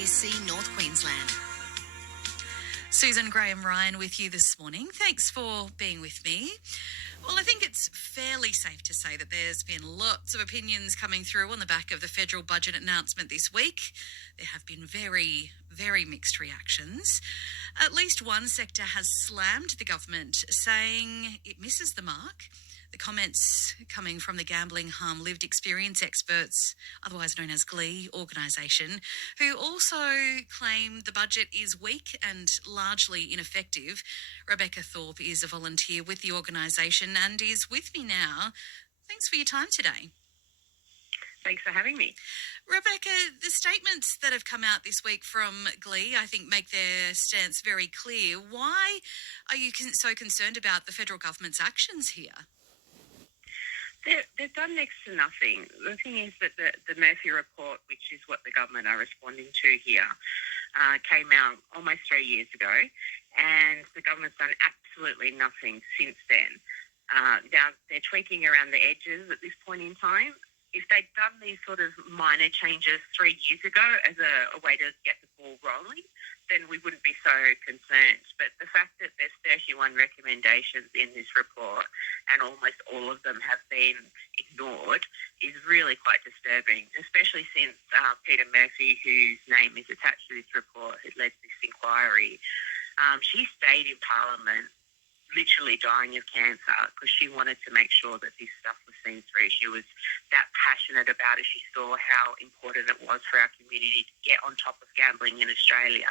ABC North Queensland. Susan Graham-Ryan with you this morning. Thanks for being with me. Well, I think it's fairly safe to say that there's been lots of opinions coming through on the back of the federal budget announcement this week. There have been very, very mixed reactions. At least one sector has slammed the government, saying it misses the mark. The comments coming from the Gambling Harm Lived Experience experts, otherwise known as GHLEE organisation, who also claim the budget is weak and largely ineffective. Rebecca Thorpe is a volunteer with the organisation and is with me now. Thanks for your time today. Thanks for having me. Rebecca, the statements that have come out this week from GHLEE, I think, make their stance very clear. Why are you so concerned about the federal government's actions here? They've done next to nothing. The thing is that the Murphy report, which is what the government are responding to here, came out almost 3 years ago, and the government's done absolutely nothing since then. Now, they're tweaking around the edges at this point in time. If they'd done these sort of minor changes 3 years ago as a way to get the ball rolling, then we wouldn't be so concerned. But the fact that there's 31 recommendations in this report and almost all of them have been ignored is really quite disturbing, especially since Peta Murphy, whose name is attached to this report, who led this inquiry, she stayed in Parliament literally dying of cancer because she wanted to make sure that this stuff was seen through. She was that passionate about it. She saw how important it was for our community to get on top of gambling in Australia.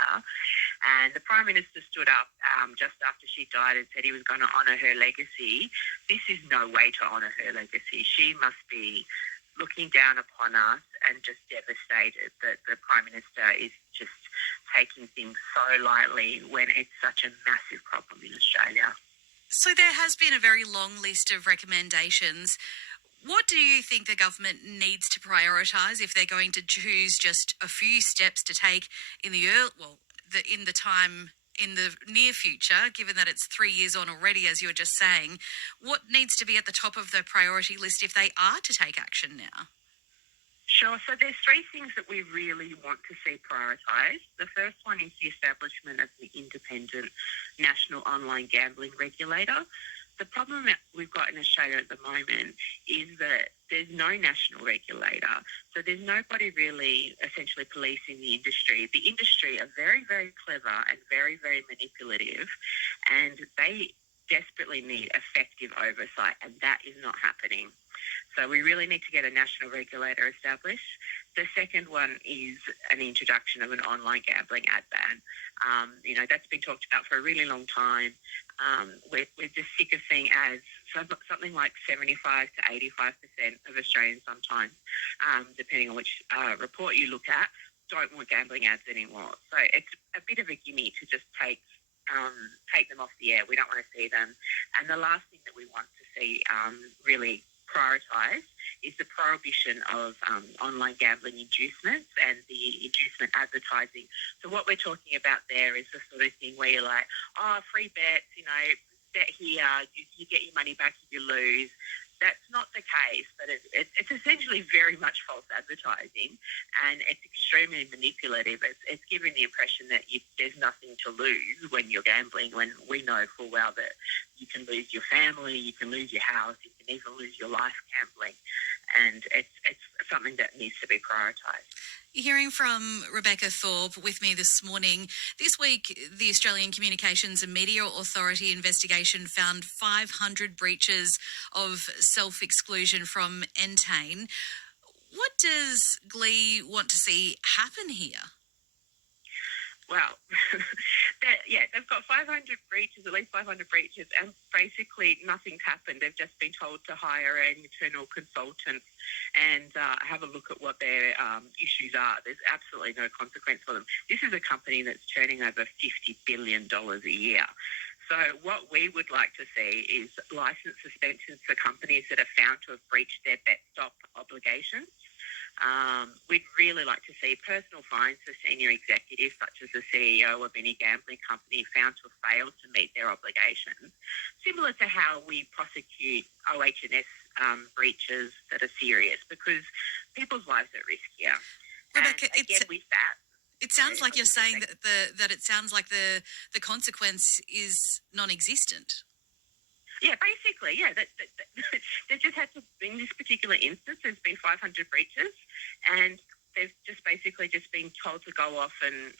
And the Prime Minister stood up just after she died and said he was going to honour her legacy. This is no way to honour her legacy. She must be looking down upon us and just devastated that the Prime Minister is just taking things so lightly when it's such a massive problem in Australia. So there has been a very long list of recommendations. What do you think the government needs to prioritise if they're going to choose just a few steps to take in the near future, given that it's 3 years on already, as you were just saying? What needs to be at the top of the priority list if they are to take action now? Sure. So there's three things that we really want to see prioritised. The first one is the establishment of the independent national online gambling regulator. The problem that we've got in Australia at the moment is that there's no national regulator. So there's nobody really essentially policing the industry. The industry are very, very clever and very, very manipulative, and they desperately need effective oversight, and that is not happening. So we really need to get a national regulator established. The second one is an introduction of an online gambling ad ban. That's been talked about for a really long time. We're just sick of seeing ads. Something like 75 to 85% of Australians sometimes, depending on which report you look at, don't want gambling ads anymore. So it's a bit of a gimme to just take them off the air. We don't want to see them. And the last thing that we want to see really prioritised is the prohibition of online gambling inducements and the inducement advertising. So what we're talking about there is the sort of thing where you're like, free bets, bet here, you get your money back if you lose. That's not the case, but it's essentially very much false advertising, and it's extremely manipulative. It's giving the impression that there's nothing to lose when you're gambling, when we know full well that you can lose your family, you can lose your house, you can even lose your life gambling, and it's something that needs to be prioritised. Hearing from Rebecca Thorpe with me this morning. This week, the Australian Communications and Media Authority investigation found 500 breaches of self-exclusion from Entain. What does GHLEE want to see happen here? Well, they've got 500 breaches, at least 500 breaches, and basically nothing's happened. They've just been told to hire an internal consultant and have a look at what their issues are. There's absolutely no consequence for them. This is a company that's turning over $50 billion a year. So what we would like to see is licence suspensions for companies that are found to have breached their bet stop obligations. We'd really like to see personal fines for senior executives, such as the CEO of any gambling company found to have failed to meet their obligations, similar to how we prosecute OH&S breaches that are serious, because people's lives are at risk here. Rebecca, and again, with that, It sounds like I you're just saying think, that it sounds like the consequence is non-existent. yeah, basically, yeah. They just had to, in this particular instance, there's been 500 breaches, and they've just basically just been told to go off and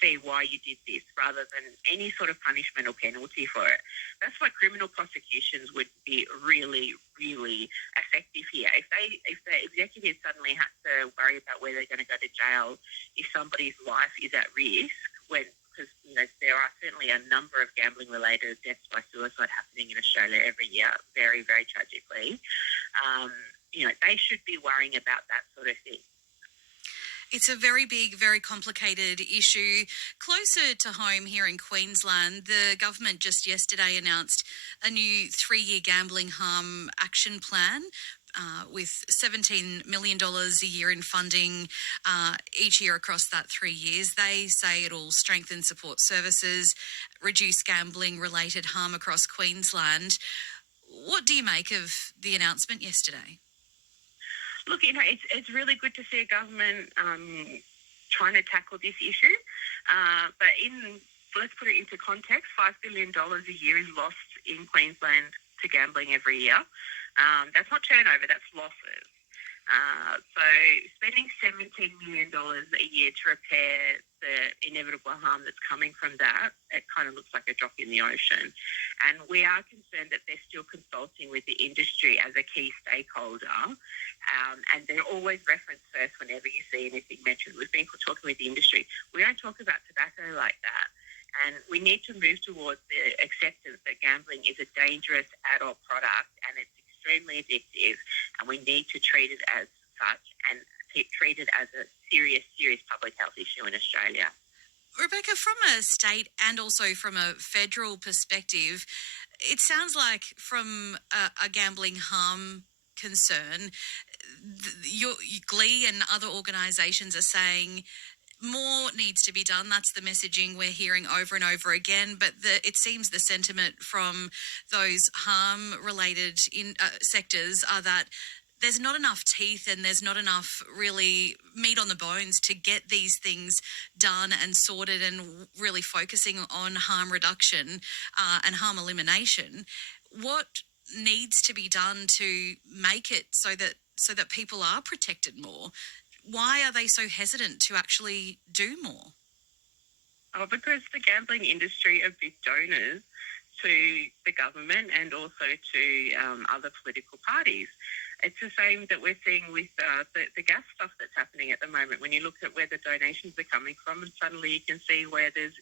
see why you did this rather than any sort of punishment or penalty for it. That's why criminal prosecutions would be really, really effective here. If the executive suddenly has to worry about where they're going to go to jail if somebody's life is at risk, because there are certainly a number of gambling-related deaths by suicide happening in Australia every year, very, very tragically. They should be worrying about that sort of thing. It's a very big, very complicated issue. Closer to home here in Queensland, the government just yesterday announced a new 3-year gambling harm action plan. With $17 million a year in funding each year across that 3 years. They say it'll strengthen support services, reduce gambling related harm across Queensland. What do you make of the announcement yesterday? Look, it's really good to see a government trying to tackle this issue. But let's put it into context, $5 billion a year is lost in Queensland to gambling every year. That's not turnover, that's losses. So spending $17 million a year to repair the inevitable harm that's coming from that, it kind of looks like a drop in the ocean. And we are concerned that they're still consulting with the industry as a key stakeholder. And they're always referenced first whenever you see anything mentioned. We've been talking with the industry. We don't talk about tobacco like that. And we need to move towards the acceptance that gambling is a dangerous adult product and it's extremely addictive, and we need to treat it as such and treat it as a serious, serious public health issue in Australia. Rebecca, from a state and also from a federal perspective, it sounds like from a gambling harm concern, your GHLEE and other organisations are saying more needs to be done. That's the messaging we're hearing over and over again. But it seems the sentiment from those harm-related sectors are that there's not enough teeth and there's not enough really meat on the bones to get these things done and sorted and really focusing on harm reduction and harm elimination. What needs to be done to make it so that people are protected more? Why are they so hesitant to actually do more? Oh, because the gambling industry are big donors to the government and also to other political parties. It's the same that we're seeing with the gas stuff that's happening at the moment. When you look at where the donations are coming from, and suddenly you can see where there's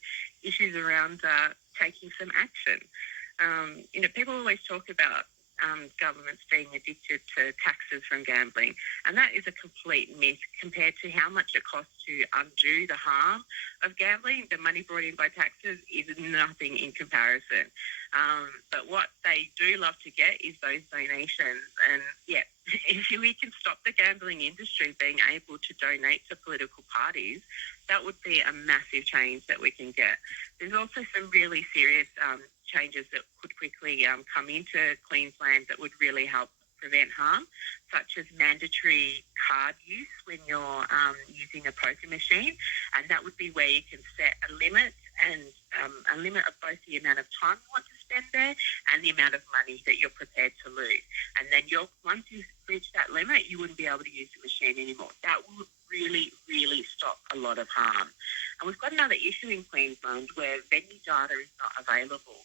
issues around taking some action. People always talk about governments being addicted to taxes from gambling, and that is a complete myth compared to how much it costs to undo the harm of gambling. The money brought in by taxes is nothing in comparison. But what they do love to get is those donations. And yeah, if we can stop the gambling industry being able to donate to political parties, that would be a massive change that we can get. There's also some really serious changes that could quickly come into Queensland that would really help prevent harm, such as mandatory card use when you're using a poker machine. And that would be where you can set a limit and a limit of both the amount of time you want to spend there and the amount of money that you're prepared to lose. And then once you reach that limit, you wouldn't be able to use the machine anymore. That would really, really stop a lot of harm. And we've got another issue in Queensland where venue data is not available.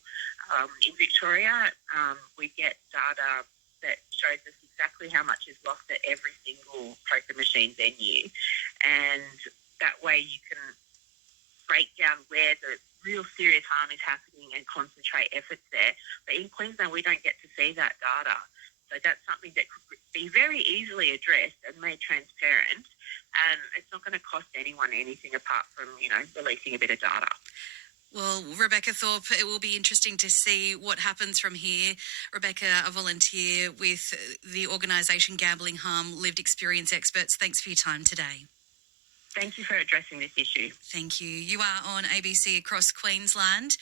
In Victoria, we get data that shows us exactly how much is lost at every single poker machine venue. And that way you can break down where the real serious harm is happening and concentrate efforts there. But in Queensland, we don't get to see that data. So that's something that could be very easily addressed and made transparent. And it's not going to cost anyone anything apart from, releasing a bit of data. Well, Rebecca Thorpe, it will be interesting to see what happens from here. Rebecca, a volunteer with the organisation Gambling Harm Lived Experience Experts, thanks for your time today. Thank you for addressing this issue. Thank you. You are on ABC Across Queensland.